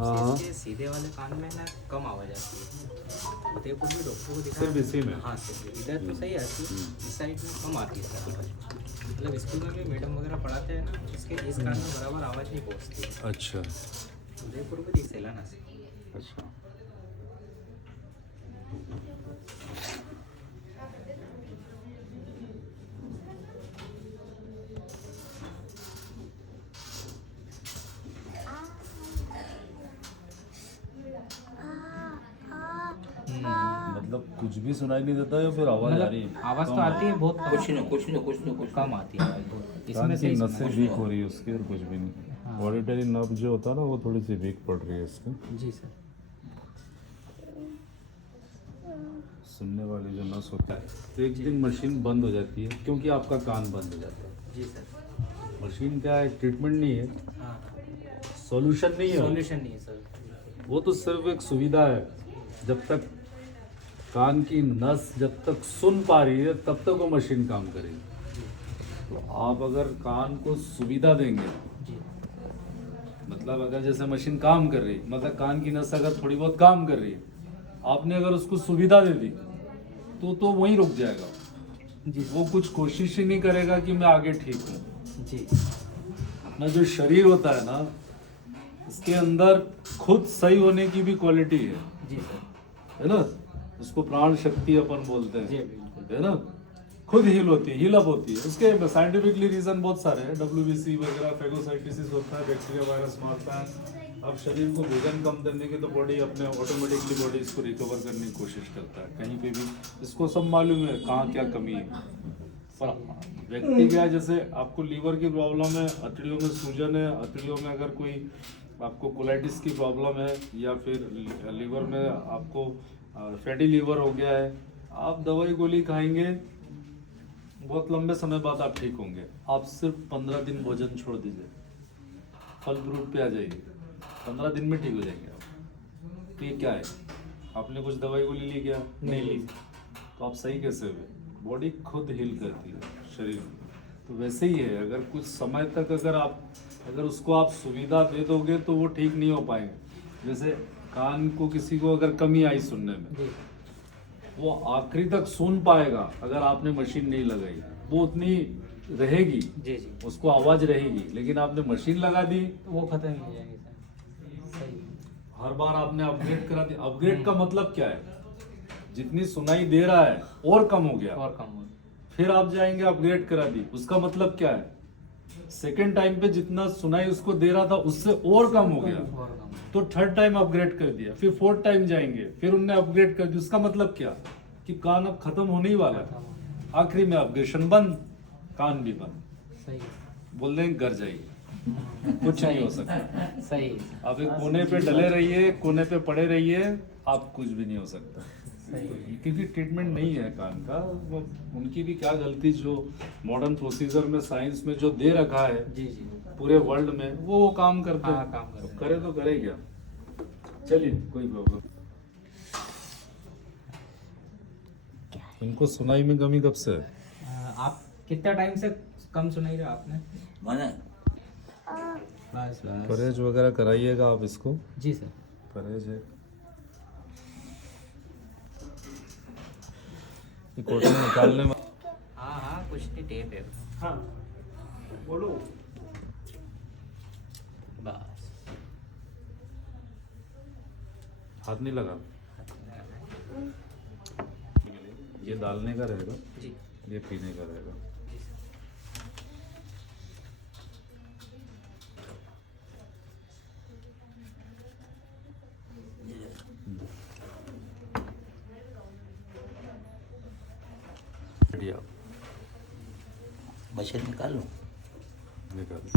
हाँ। इसके सीधे वाले कान में ना कम आवाज़ आती है। उदयपुर में डॉक्टर को दिखाया सिर्फ इसी में? हाँ सिर्फ इधर तो सही आती है, इस साइड में कम आती है सर आवाज़। मतलब स्कूल में भी मैडम वगैरह पढ़ाते हैं ना, इसके इस कान में बराबर आवाज़ नहीं पहुँचती। अच्छा उदयपुर में दिखेला ना से। अच्छा। मतलब कुछ भी सुनाई नहीं देता है, फिर आवाज आ रही है? आवाज़ तो आती है बहुत कम, कुछ कम आती है आवाज़ बहुत। कान इसमें की से नसें वीक हो रही है उसकी, और कुछ भी नहीं। ऑडिटरी नर्व जो होता है ना, वो थोड़ी सी वीक पड़ रही है इसकी। जी सर। सुनने वाली जो नस होता है, तो एक दिन मशीन बंद हो जाती है क्योंकि आपका कान बंद हो जाता है। जी सर। मशीन क्या है, ट्रीटमेंट नहीं है, हाँ सॉल्यूशन नहीं है वो। सॉल्यूशन नहीं है सर। वो तो सिर्फ एक सुविधा है। जब तक कान की नस जब तक सुन पा रही है, तब तक वो मशीन काम करेगी। तो आप अगर कान को सुविधा देंगे, जी मतलब अगर जैसे मशीन काम कर रही है, मतलब कान की नस अगर थोड़ी बहुत काम कर रही है, आपने अगर उसको सुविधा दे दी तो वहीं रुक जाएगा। जी वो कुछ कोशिश ही नहीं करेगा कि मैं आगे ठीक हूँ। जी अपना जो शरीर होता है ना, इसके अंदर खुद सही होने की भी क्वालिटी है जी सर। है ना? उसको प्राण शक्ति अपन बोलते हैं, जी बिल्कुल। है ना? खुद हील होती है, हील अप होती है। उसके साइंटिफिकली रीजन बहुत सारे हैं। WBC वगैरह, फेगोसाइटिस होता है, बैक्टीरिया वायरस मारता है। अब शरीर को भोजन कम करने की तो बॉडी अपने ऑटोमेटिकली बॉडी इसको रिकवर करने की कोशिश करता है। कहीं पे भी इसको सब मालूम है कहाँ क्या कमी है। पर व्यक्ति क्या है, जैसे आपको लीवर की प्रॉब्लम है, अतड़ियों में सूजन है, अतड़ियों में अगर कोई आपको कोलाइटिस की प्रॉब्लम है, या फिर लीवर में आपको फैटी लीवर हो गया है, आप दवाई गोली खाएंगे, बहुत लंबे समय बाद आप ठीक होंगे। आप सिर्फ 15 दिन भोजन छोड़ दीजिए, फल फ्रूट पे आ जाइए, 15 दिन में ठीक हो जाएंगे आप। तो ये क्या है, आपने कुछ दवाई गोली ली क्या? नहीं ली, तो आप सही कैसे हुए? बॉडी खुद हील करती है शरीर। तो वैसे ही है, अगर कुछ समय तक अगर उसको आप सुविधा दे दोगे तो वो ठीक नहीं हो पाएंगे। जैसे कान को किसी को अगर कमी आई सुनने में, जी वो आखिरी तक सुन पाएगा अगर आपने मशीन नहीं लगाई। वो उतनी रहेगी, जी जी उसको आवाज रहेगी, लेकिन आपने मशीन लगा दी, तो वो खत्म ही हो जाएंगे सर। सही। हर बार आपने अपग्रेड करा दिया। अपग्रेड का मतलब क्या है? जितनी सुनाई दे रहा है और कम हो गया, और कम हो। फिर आप जाएंगे अपग्रेड करा दी। उसका मतलब क्या है? सेकेंड टाइम पे जितना सुनाई उसको दे रहा था उससे और कम हो गया, और कम हो। तो थर्ड टाइम अपग्रेड कर दिया। फिर फोर्थ टाइम जाएंगे, फिर उनने अपग्रेड कर दिया। उसका मतलब क्या कि कान अब खत्म होने ही वाला खत्म है। हो। आखिरी में अपग्रेडेशन बंद, कान भी बंद। सही। बोल देंगे घर जाइए, कुछ नहीं हो सकता। सही। आप एक कोने पे डले रहिए, कोने पे पड़े रहिए, आप कुछ भी नहीं हो सकता। सही। क्योंकि ट्रीटमेंट नहीं है कान का। वो उनकी भी क्या गलती, जो मॉडर्न प्रोसीजर में साइंस में जो दे रखा है जी जी पूरे वर्ल्ड में, वो काम करते हाँ, हैं। काम करते हैं। करे तो करे क्या। चलिए, कोई प्रॉब्लम। इनको सुनाई में कमी कब से है? आप कितना टाइम से कम सुनाई रहा आपने? मैंने बस बस। परहेज वगैरह कराइएगा आप इसको। जी सर। परहेज है, ये कॉटन निकालने में। हाँ हाँ कुछ नहीं, टेप है। हाँ बोलो। बस। हाथ नहीं लगा। ये डालने का रहेगा, जी ये पीने का रहेगा। बढ़िया, मशीन निकाल लो। निकाल।